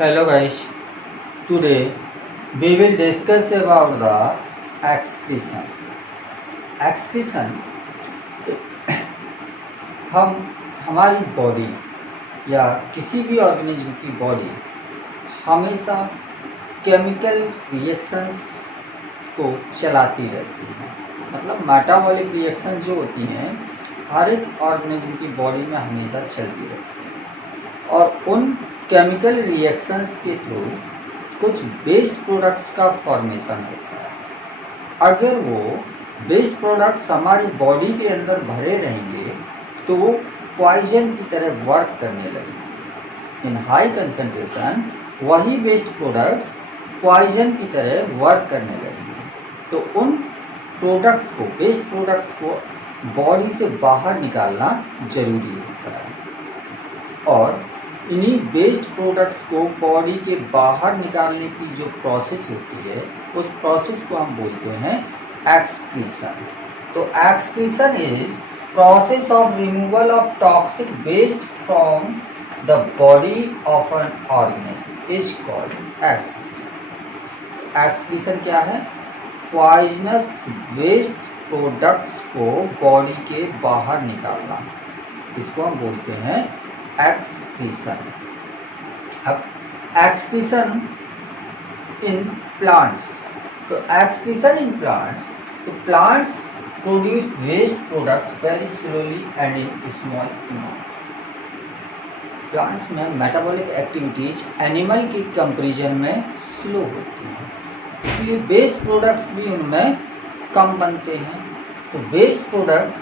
Hello guys, today we will discuss about the excretion. Excretion हम हमारी body या किसी भी ऑर्गेनिज्म की बॉडी हमेशा केमिकल रिएक्शंस को चलाती रहती है। मतलब मेटाबॉलिक रिएक्शंस जो होती हैं हर एक ऑर्गेनिज्म की बॉडी में हमेशा चलती रहती है और उन केमिकल रिएक्शंस के थ्रू कुछ वेस्ट प्रोडक्ट्स का फॉर्मेशन होता है। अगर वो वेस्ट प्रोडक्ट्स हमारी बॉडी के अंदर भरे रहेंगे तो वो पॉइजन की तरह वर्क करने लगेंगे। इन हाई कंसंट्रेशन वही वेस्ट प्रोडक्ट्स पॉइजन की तरह वर्क करने लगेंगे। तो उन प्रोडक्ट्स को, वेस्ट प्रोडक्ट्स को बॉडी से बाहर निकालना जरूरी होता है और इन्हीं वेस्ट प्रोडक्ट्स को बॉडी के बाहर निकालने की जो प्रोसेस होती है उस प्रोसेस को हम बोलते हैं एक्सक्रीशन। तो excretion is process of removal of toxic waste from the body of an organism is called excretion. Excretion क्या है? पॉइजनस वेस्ट प्रोडक्ट्स को बॉडी के बाहर निकालना, इसको हम बोलते हैं एक्सक्रीशन। अब एक्सक्रीशन इन प्लांट्स, तो एक्सक्रीशन इन प्लांट्स, तो plants produce waste products very slowly and in small amount. Plants में मेटाबॉलिक एक्टिविटीज एनिमल की कंपैरिजन में स्लो होती हैं, इसलिए वेस्ट प्रोडक्ट्स भी उनमें कम बनते हैं। तो वेस्ट प्रोडक्ट्स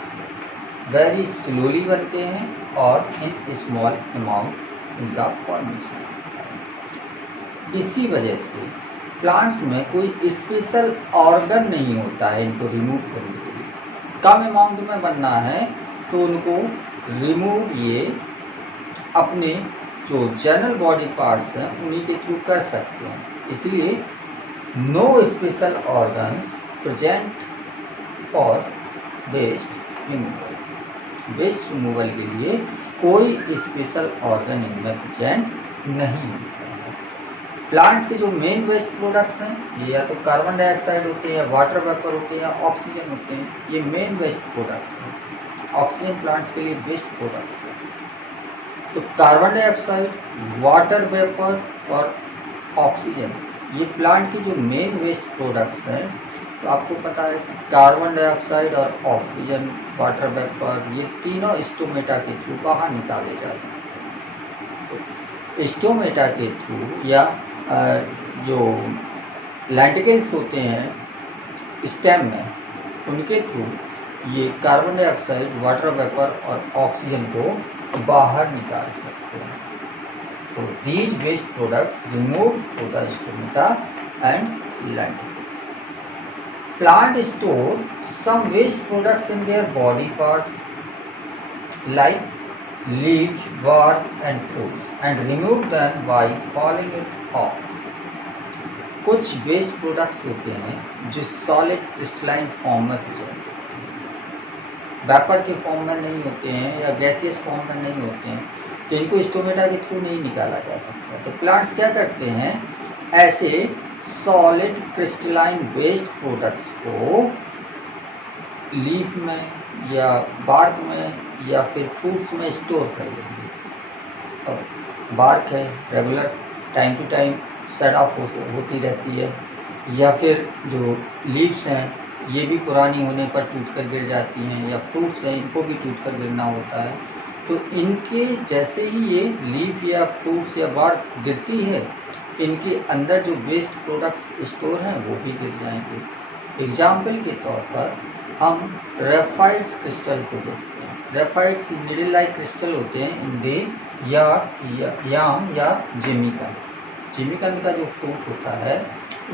वेरी स्लोली बनते हैं और इन स्मॉल अमाउंट इनका फॉर्मेशन। इसी वजह से प्लांट्स में कोई स्पेशल ऑर्गन नहीं होता है इनको रिमूव करने के लिए। कम अमाउंट में बनना है तो उनको रिमूव ये अपने जो जनरल बॉडी पार्ट्स हैं उन्हीं के थ्रू कर सकते हैं। इसलिए no special organs present for waste removal. Waste removal के लिए कोई स्पेशल ऑर्गन इनमें प्रेजेंट नहीं होता है। प्लांट्स के जो मेन वेस्ट प्रोडक्ट्स हैं ये या तो कार्बन डाइऑक्साइड होते हैं, वाटर वेपर होते हैं, ऑक्सीजन होते हैं, ये मेन वेस्ट प्रोडक्ट्स हैं। ऑक्सीजन प्लांट्स के लिए वेस्ट प्रोडक्ट है। तो कार्बन डाइऑक्साइड, वाटर वेपर और ऑक्सीजन ये प्लांट की जो मेन वेस्ट प्रोडक्ट्स हैं। तो आपको पता है कि कार्बन डाइऑक्साइड और ऑक्सीजन, वाटर वेपर ये तीनों स्टोमेटा के थ्रू बाहर निकाले जा सकते हैं। तो स्टोमेटा के थ्रू या जो लैंटिकल्स होते हैं स्टेम में, उनके थ्रू ये कार्बन डाइऑक्साइड, वाटर वेपर और ऑक्सीजन को बाहर निकाल सकते हैं। तो these waste products removed through the stomata and lenticles. Plant store some waste products in their body parts like leaves, bark and fruits and remove them by falling it off. कुछ waste products होते हैं जो solid crystalline form में present होते हैं, vapour के form में नहीं होते हैं या गैसियस फॉर्म में नहीं होते हैं, तो इनको स्टोमेटा के थ्रू नहीं निकाला जा सकता। तो प्लांट्स क्या करते हैं, ऐसे सॉलिड क्रिस्टलाइन वेस्ट प्रोडक्ट्स को लीफ में या बार्क में या फिर फ्रूट्स में स्टोर कर लेंगे। और बार्क है regular time to time set off होती रहती है, या फिर जो लीव्स हैं ये भी पुरानी होने पर टूट कर गिर जाती हैं, या फ्रूट्स हैं इनको भी टूट कर गिरना होता है। तो इनके जैसे ही ये लीफ या फ्रूट्स या बार्क गिरती है, इनके अंदर जो वेस्ट प्रोडक्ट्स स्टोर हैं वो भी गिर जाएंगे। एग्जाम्पल के तौर पर हम रेफाइड्स क्रिस्टल्स को देखते हैं। रेफाइड्स निडल लाइक क्रिस्टल होते हैं इन दे याम या जिमीकंद। जिमीकंद का जो फ्रूट होता है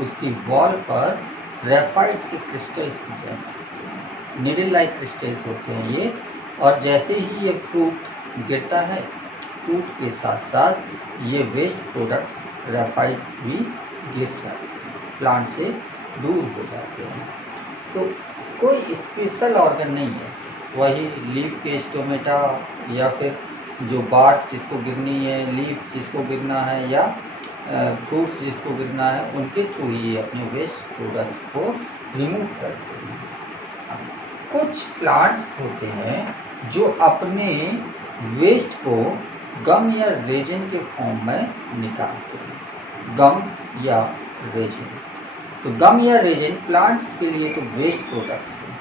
उसकी वॉल पर रेफाइड्स के crystals present, needle like crystals होते हैं ये। और जैसे ही ये फ्रूट गिरता है, फ्रूट के साथ साथ ये वेस्ट प्रोडक्ट्स रेफाइड्स भी गिर जाते हैं, प्लांट से दूर हो जाते हैं। तो कोई स्पेशल ऑर्गन नहीं है, वही लीफ के स्टोमेटा या फिर जो बार्क जिसको गिरनी है, लीफ जिसको गिरना है, या फ्रूट्स जिसको गिरना है उनके थ्रू ये अपने वेस्ट प्रोडक्ट को रिमूव करते हैं। कुछ प्लांट्स होते हैं जो अपने वेस्ट को गम या रेजिन के फॉर्म में निकालते हैं। गम या रेजिन, तो गम या रेजिन प्लांट्स के लिए तो वेस्ट प्रोडक्ट्स हैं,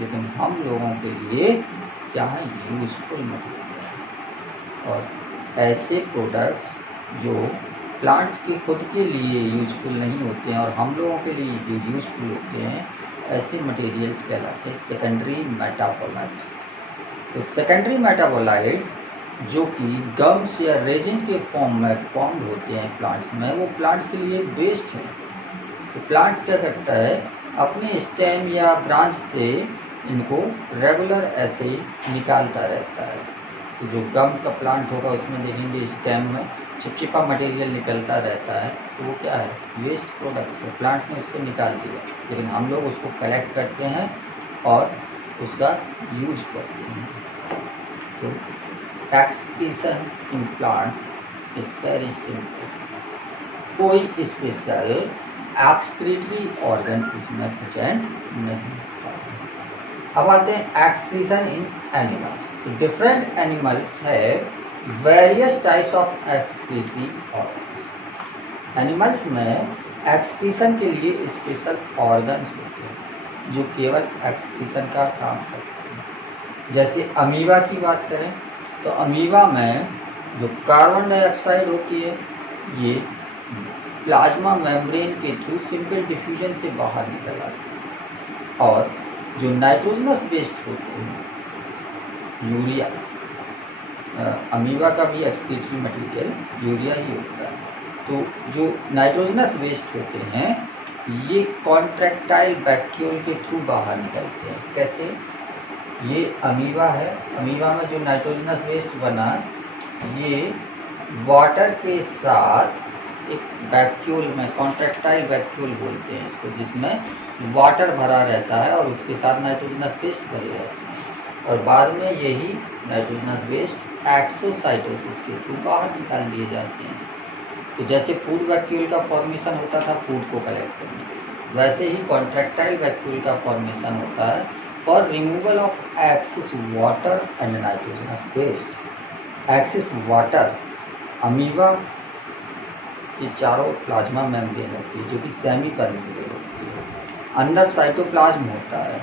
लेकिन हम लोगों के लिए क्या है, यूजफुल मटेरियल है। और ऐसे प्रोडक्ट्स जो प्लांट्स के खुद के लिए यूजफुल नहीं होते हैं और हम लोगों के लिए जो यूजफुल होते हैं, ऐसे मटेरियल्स कहलाते हैं सेकेंडरी मेटाबोलाइट्स। तो सेकेंडरी मेटाबोलाइट्स जो कि गम्स या रेजिन के फॉर्म में फॉर्म्ड होते हैं प्लांट्स में, वो प्लांट्स के लिए वेस्ट है। तो प्लांट्स क्या करता है, अपने स्टेम या ब्रांच से इनको रेगुलर ऐसे निकालता रहता है। तो जो गम का प्लांट होगा उसमें देखेंगे स्टेम में चिपचिपा मटेरियल निकलता रहता है, तो वो क्या है, वेस्ट प्रोडक्ट है, प्लांट ने उसको निकाल दिया, लेकिन हम लोग उसको कलेक्ट करते हैं और उसका यूज करते हैं। तो excretion in plants is very simple, कोई स्पेशल एक्सक्रीटरी ऑर्गन इसमें प्रेजेंट नहीं होता। अब आते हैं एक्सक्रीशन इन एनिमल्स। तो different animals have various types of excretory organs. Animals में एक्सक्रीशन के लिए स्पेशल ऑर्गन्स होते हैं जो केवल एक्सक्रीशन का काम करते हैं। जैसे अमीबा की बात करें तो अमीबा में जो कार्बन डाइऑक्साइड होती है, ये प्लाज्मा मेम्ब्रेन के थ्रू सिंपल डिफ्यूजन से बाहर निकल आती है। और जो नाइट्रोजनस वेस्ट होते हैं, यूरिया, अमीबा का भी एक्सक्रीटरी मटेरियल यूरिया ही होता है। तो जो नाइट्रोजनस वेस्ट होते हैं, ये कॉन्ट्रैक्टाइल वैक्यूल के थ्रू बाहर निकलते हैं। कैसे, ये अमीबा है, अमीबा में जो नाइट्रोजनस वेस्ट बना, ये वाटर के साथ एक वैक्यूल में, कॉन्ट्रैक्टाइल वैक्यूल बोलते हैं इसको, जिसमें वाटर भरा रहता है और उसके साथ नाइट्रोजनस वेस्ट भरे रहते हैं, और बाद में यही नाइट्रोजनस वेस्ट एक्सोसाइटोसिस के थ्रू बाहर निकाल दिए जाते हैं। तो जैसे फूड वैक्यूल का फॉर्मेशन होता था फूड को कलेक्ट करने, वैसे ही कॉन्ट्रैक्टाइल वैक्यूल का फॉर्मेशन होता है for removal of excess water and nitrogenous waste. Excess water, amoeba ये चारों प्लाज्मा मेम्ब्रेन होती है जो कि सेमी परमिएबल होती है। अंदर साइटोप्लाज्म होता है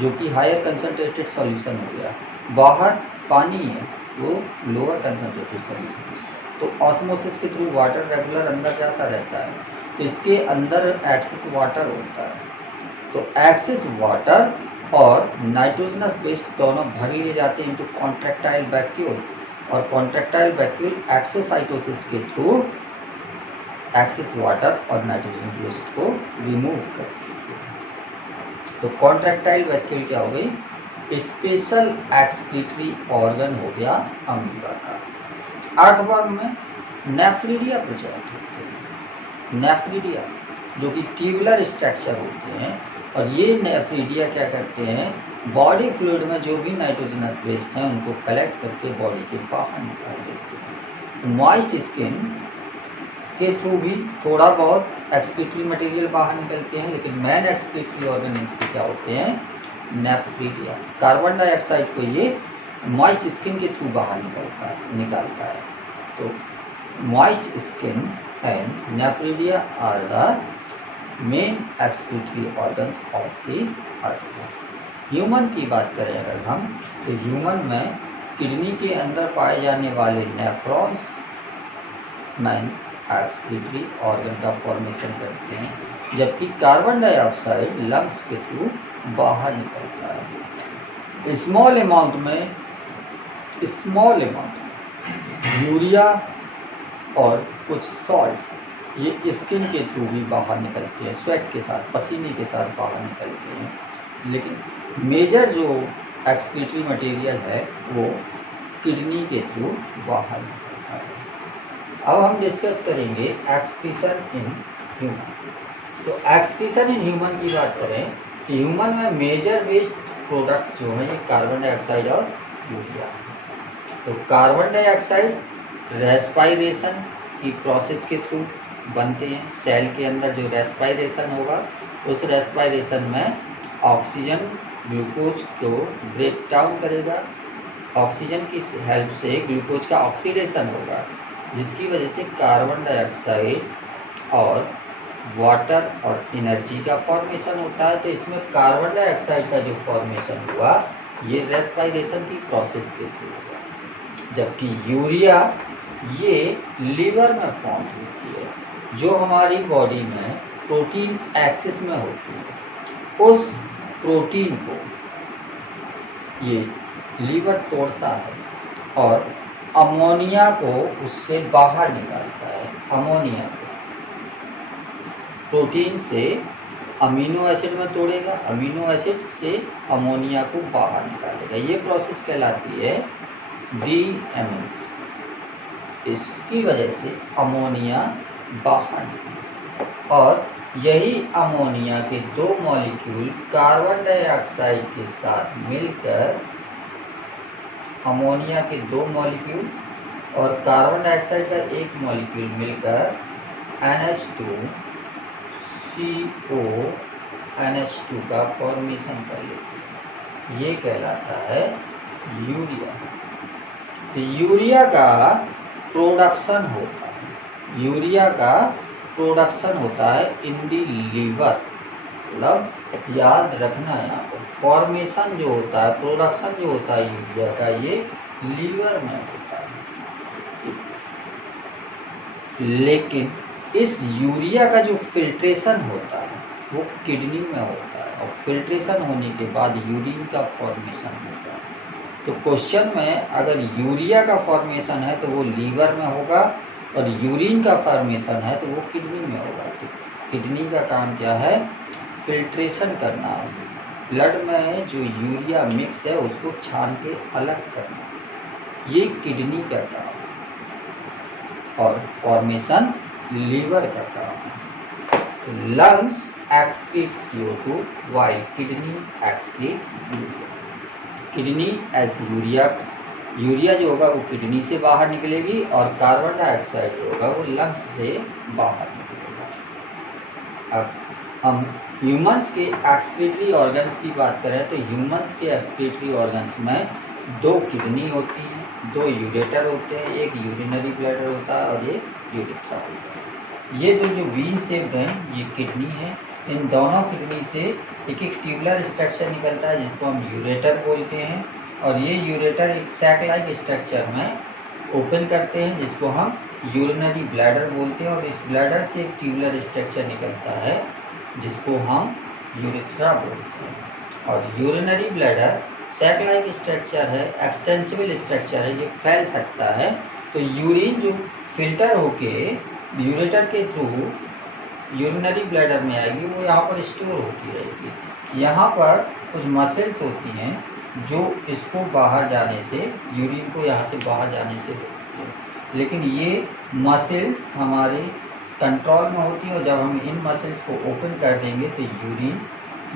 जो कि हायर कंसनट्रेटेड सॉल्यूशन हो गया, बाहर पानी है वो लोअर कंसनट्रेटेड सॉल्यूशन। तो ऑस्मोसिस के थ्रू वाटर रेगुलर अंदर जाता रहता है, तो इसके अंदर एक्सेस वाटर होता है। तो एक्सेस वाटर और नाइट्रोजनस वेस्ट दोनों भर लिए जाते हैं इनटू कॉन्ट्रैक्टाइल वैक्यूल, और कॉन्ट्रैक्टाइल वैक्यूल एक्सोसाइटोसिस के थ्रू एक्सेस वाटर और नाइट्रोजन वेस्ट को रिमूव करती है। तो कॉन्ट्रैक्टाइल वैक्यूल क्या हो गई, स्पेशल एक्सक्रीटरी ऑर्गन हो गया अमीबा का। अर्थवर्म में नेफ्रिडिया प्रेजेंट होते हैं। नेफ्रिडिया जो कि ट्यूबुलर स्ट्रक्चर होते हैं, और ये नेफ्रिडिया क्या करते हैं, बॉडी फ्लूइड में जो भी नाइट्रोजनस वेस्ट हैं उनको कलेक्ट करके बॉडी के बाहर निकाल देते हैं। तो मॉइस्ट स्किन के थ्रू भी थोड़ा बहुत एक्सक्रीटरी मटेरियल बाहर निकलते हैं, लेकिन मेन एक्सक्रीटरी ऑर्गन इसके क्या होते हैं, नेफ्रिडिया। कार्बन डाइऑक्साइड को ये मॉइस्ट स्किन के थ्रू बाहर निकालता है। तो moist skin and nephridia are the main excretory organs of the earth. Human की बात करें अगर हम, तो ह्यूमन में किडनी के अंदर पाए जाने वाले नेफ्रॉन्स मेन एक्सक्रीटरी ऑर्गन का फॉर्मेशन करते हैं, जबकि कार्बन डाइऑक्साइड लंग्स के थ्रू बाहर निकलता है। स्मॉल अमाउंट में यूरिया और कुछ सॉल्ट्स ये स्किन के थ्रू भी बाहर निकलते हैं, स्वेट के साथ, पसीने के साथ बाहर निकलते हैं, लेकिन मेजर जो एक्सक्रीटरी मटेरियल है वो किडनी के थ्रू बाहर निकलता है। अब हम डिस्कस करेंगे एक्सक्रीशन इन ह्यूमन। तो एक्सक्रीशन इन ह्यूमन की बात करें तो ह्यूमन में मेजर वेस्ट प्रोडक्ट्स जो हैं ये कार्बन डाइऑक्साइड और यूरिया। तो कार्बन डाइऑक्साइड रेस्पायरेशन की प्रोसेस के थ्रू बनते हैं। सेल के अंदर जो रेस्पायरेशन होगा, उस रेस्पायरेशन में ऑक्सीजन ग्लूकोज को ब्रेक डाउन करेगा। ऑक्सीजन की हेल्प से ग्लूकोज का ऑक्सीडेशन होगा, जिसकी वजह से कार्बन डाइऑक्साइड और वाटर और एनर्जी का फॉर्मेशन होता है। तो इसमें कार्बन डाइऑक्साइड का जो फॉर्मेशन हुआ, ये रेस्पायरेशन की प्रोसेस के थ्रू हुआ। जबकि यूरिया ये लीवर में फॉर्म होती है, जो हमारी बॉडी में प्रोटीन एक्सिस में होती है। उस प्रोटीन को ये लीवर तोड़ता है और अमोनिया को उससे बाहर निकालता है। अमोनिया को प्रोटीन से अमीनो एसिड में तोड़ेगा, अमीनो एसिड से अमोनिया को बाहर निकालेगा। ये प्रोसेस कहलाती है डीएमएस। इसकी वजह से अमोनिया बाहर निकलेगा और यही अमोनिया के दो मॉलिक्यूल कार्बन डाइऑक्साइड के साथ मिलकर, अमोनिया के दो मॉलिक्यूल और कार्बन डाइऑक्साइड का एक मॉलिक्यूल मिलकर NH2CO NH2 का फॉर्मेशन कर लेते हैं। ये कहलाता है यूरिया। तो यूरिया का प्रोडक्शन होता है, यूरिया का प्रोडक्शन होता है इन दी लीवर। मतलब याद रखना, यहाँ पर फॉर्मेशन जो होता है, प्रोडक्शन जो होता है यूरिया का, ये लीवर में होता है। लेकिन इस यूरिया का जो फिल्ट्रेशन होता है वो किडनी में होता है, और फिल्ट्रेशन होने के बाद यूरिन का फॉर्मेशन होता है। तो क्वेश्चन में अगर यूरिया का फॉर्मेशन है तो वो लीवर में होगा, और यूरिन का फॉर्मेशन है तो वो किडनी में होगा। तो किडनी का काम क्या है? फिल्ट्रेशन करना, ब्लड में जो यूरिया मिक्स है उसको छान के अलग करना, ये किडनी का काम है। और फॉर्मेशन लीवर का काम है। Lungs excrete CO2 while kidney excrete urea. Kidney urea जो होगा वो किडनी से बाहर निकलेगी, और कार्बन डाइऑक्साइड जो होगा वो लंग्स से बाहर निकलेगा। अब हम ह्यूमंस के एक्सक्रीटरी ऑर्गन्स की बात करें तो ह्यूमंस के एक्सक्रीटरी ऑर्गन्स में दो किडनी होती हैं, दो यूरेटर होते हैं, एक यूरिनरी ब्लैडर होता है और एक यूरेथ्रा होता है। ये दो जो वीन शेप्ड हैं ये किडनी है। इन दोनों किडनी से एक एक ट्यूबुलर स्ट्रक्चर निकलता है जिसको हम यूरेटर बोलते हैं, और ये यूरेटर एक सैक लाइक स्ट्रक्चर में ओपन करते हैं जिसको हम यूरिनरी ब्लैडर बोलते हैं, और इस ब्लैडर से एक ट्यूबुलर स्ट्रक्चर निकलता है जिसको हम यूरेथ्रा बोलते हैं। और urinary bladder sac like structure है, एक्सटेंसिबल स्ट्रक्चर है, ये फैल सकता है। तो यूरिन जो फिल्टर होके यूरेटर के थ्रू यूरिनरी ब्लैडर में आएगी वो यहाँ पर स्टोर होती रहेगी। यहाँ पर कुछ मसल्स होती हैं जो इसको बाहर जाने से, यूरिन को यहाँ से बाहर जाने से होती है, लेकिन ये मसल्स हमारे कंट्रोल में होती है, और जब हम इन मसल्स को ओपन कर देंगे तो यूरिन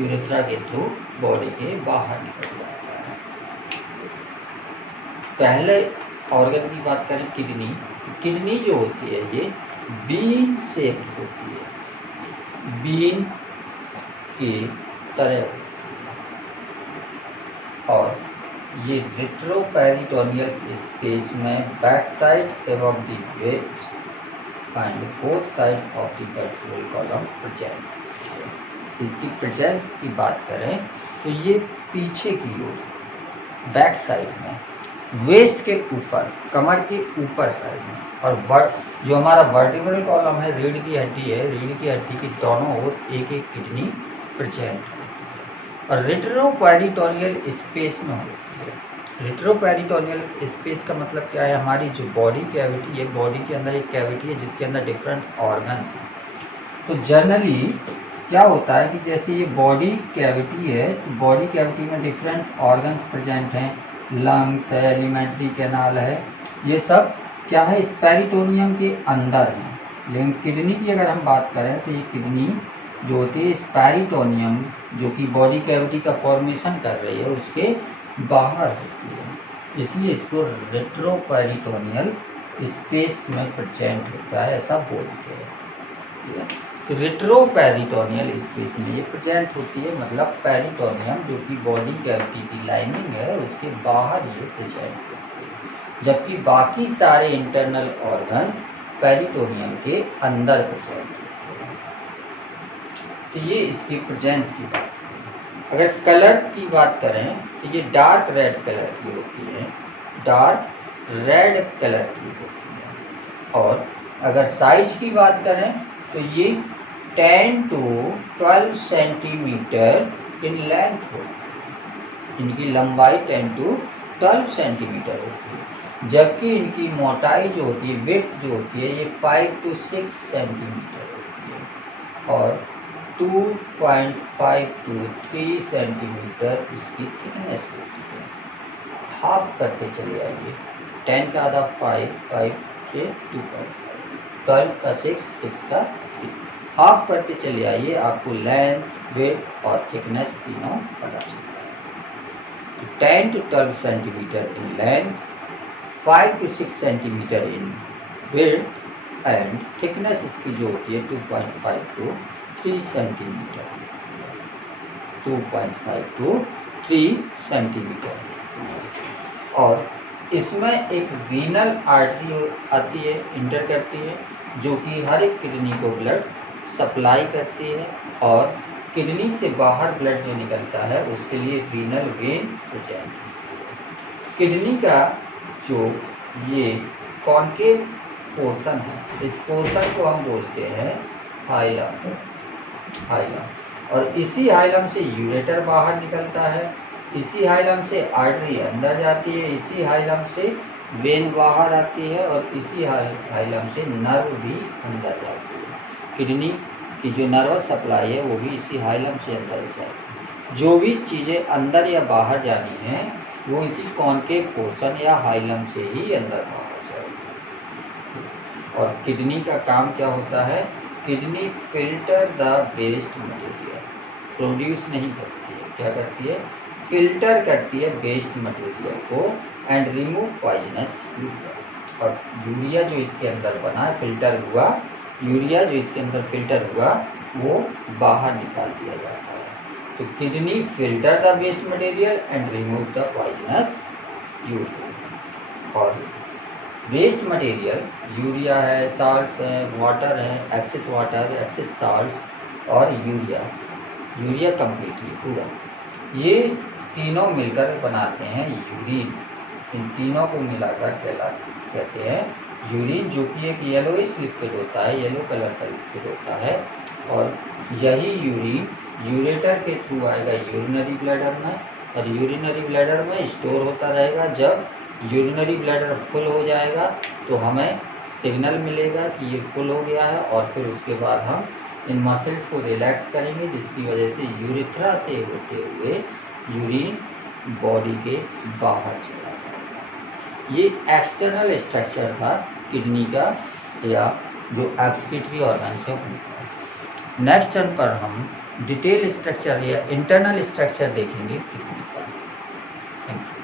यूरेथ्रा के थ्रू बॉडी के बाहर निकल जाता है। पहले ऑर्गन की बात करें किडनी। किडनी जो होती है ये बीन शेप्ड होती है, बीन की तरह, और ये रिट्रोपेरिटोनियल स्पेस में back side above the waist and both side of the vertebral column present. इसकी प्रेजेंस की बात करें तो ये पीछे की ओर बैक साइड में, वेस्ट के ऊपर, कमर के ऊपर साइड में, और जो हमारा वर्टिब्रल कॉलम है, रीढ़ की हड्डी है, रीढ़ की हड्डी की दोनों ओर एक एक किडनी प्रेजेंट होती है, और रिट्रोपेरिटोनियल स्पेस में होती है। रिट्रोपेरिटोनियल स्पेस का मतलब क्या है? हमारी जो बॉडी कैविटी है, बॉडी के अंदर एक कैविटी है जिसके अंदर डिफरेंट ऑर्गन्स हैं। तो जनरली क्या होता है कि जैसे ये बॉडी कैविटी है, तो बॉडी कैविटी में डिफरेंट ऑर्गन्स प्रेजेंट हैं, लंग्स है, एलिमेंट्री कैनाल है, ये सब क्या है? इस पेरिटोनियम के अंदर है। लेकिन किडनी की अगर हम बात करें तो ये किडनी जो होती है इस पेरिटोनियम, जो कि बॉडी कैविटी का फॉर्मेशन कर रही है, उसके बाहर होती है, इसलिए इसको रेट्रोपेरिटोनियल स्पेस में प्रेजेंट होता है, ऐसा बोलते हैं। होती है। तो रेट्रोपेरिटोनियल स्पेस में ये प्रेजेंट होती है, मतलब पेरिटोनियम जो कि बॉडी कैविटी की लाइनिंग है उसके बाहर ये प्रेजेंट होती है, जबकि बाकी सारे इंटरनल ऑर्गन पेरिटोनियम के अंदर प्रेजेंट होते हैं। तो ये इसकी प्रेजेंस की बात है। अगर कलर की बात करें तो ये डार्क रेड कलर की होती है, डार्क रेड कलर की होती है। और अगर साइज की बात करें तो ये 10 to 12 सेंटीमीटर इन लेंथ होती है, इनकी लंबाई 10 to 12 सेंटीमीटर होती है, जबकि इनकी मोटाई जो होती है, विड्थ जो होती है, ये 5 to 6 सेंटीमीटर होती है। और 2.5 to 3 सेंटीमीटर इसकी थिकनेस होती है। हाफ करके चले आइए, 10 का आधा 5, 5 से 2.5, 12 का 6, 6 का 3, हाफ करके चले आइए, आपको लेंथ, विड्थ और थिकनेस तीनों पता चल जाएगा। 10 to 12 centimetre in length, 5 to 6 centimetre in width and thickness इसकी जो होती है 2.5 to 3 सेंटीमीटर, 2.5 to 3 सेंटीमीटर। और इसमें एक वीनल आर्टरी आती है, इंटर करती है, जो कि हर एक किडनी को ब्लड सप्लाई करती है, और किडनी से बाहर ब्लड जो निकलता है उसके लिए वीनल वेन प्रेजेंट। किडनी का जो ये कॉन्केव पोर्शन है, इस पोर्शन को हम बोलते हैं हाइलम, हाइलम। और इसी हाइलम से यूरेटर बाहर निकलता है, इसी हाइलम से आर्टरी अंदर जाती है, इसी हाइलम से वेन बाहर आती है, और इसी हाइलम से नर्व भी अंदर जाती है। किडनी की जो नर्वस सप्लाई है वो भी इसी हाइलम से अंदर जाती है। जो भी चीज़ें अंदर या बाहर जानी हैं वो इसी कॉन्केव पोर्शन या हाइलम से ही अंदर बाहर जाएगी। और किडनी का काम क्या होता है? Kidney filter the waste material, produce नहीं करती है, क्या करती है? फिल्टर करती है वेस्ट मटेरियल को and remove poisonous urea. Urea यूरिया जो इसके अंदर बना है, फिल्टर हुआ यूरिया जो इसके अंदर फिल्टर हुआ वो बाहर निकाल दिया जाता है। तो kidney filter the waste material and remove the poisonous urea. और वेस्ट मटेरियल यूरिया है, साल्ट्स हैं, वाटर है, एक्सेस वाटर, एक्सेस साल्ट्स और यूरिया कम्प्लीटली पूरा, ये तीनों मिलकर बनाते हैं यूरिन। इन तीनों को मिलाकर कहते हैं यूरिन, जो कि एक येलोइश लिक्विड होता है, येलो कलर का लिक्विड होता है। और यही यूरिन यूरेटर के थ्रू आएगा यूरिनरी ब्लैडर में, और यूरिनरी ब्लैडर में स्टोर होता रहेगा। जब यूरिनरी ब्लैडर फुल हो जाएगा तो हमें सिग्नल मिलेगा कि ये फुल हो गया है, और फिर उसके बाद हम इन मसल्स को रिलैक्स करेंगे, जिसकी वजह से यूरिथ्रा से होते हुए यूरिन बॉडी के बाहर चला जाएगा। ये एक्सटर्नल स्ट्रक्चर था किडनी का, या जो एक्सक्रीटरी ऑर्गन से उनका। नेक्स्ट टर्न पर हम डिटेल स्ट्रक्चर या इंटरनल स्ट्रक्चर देखेंगे किडनी का। Thank you.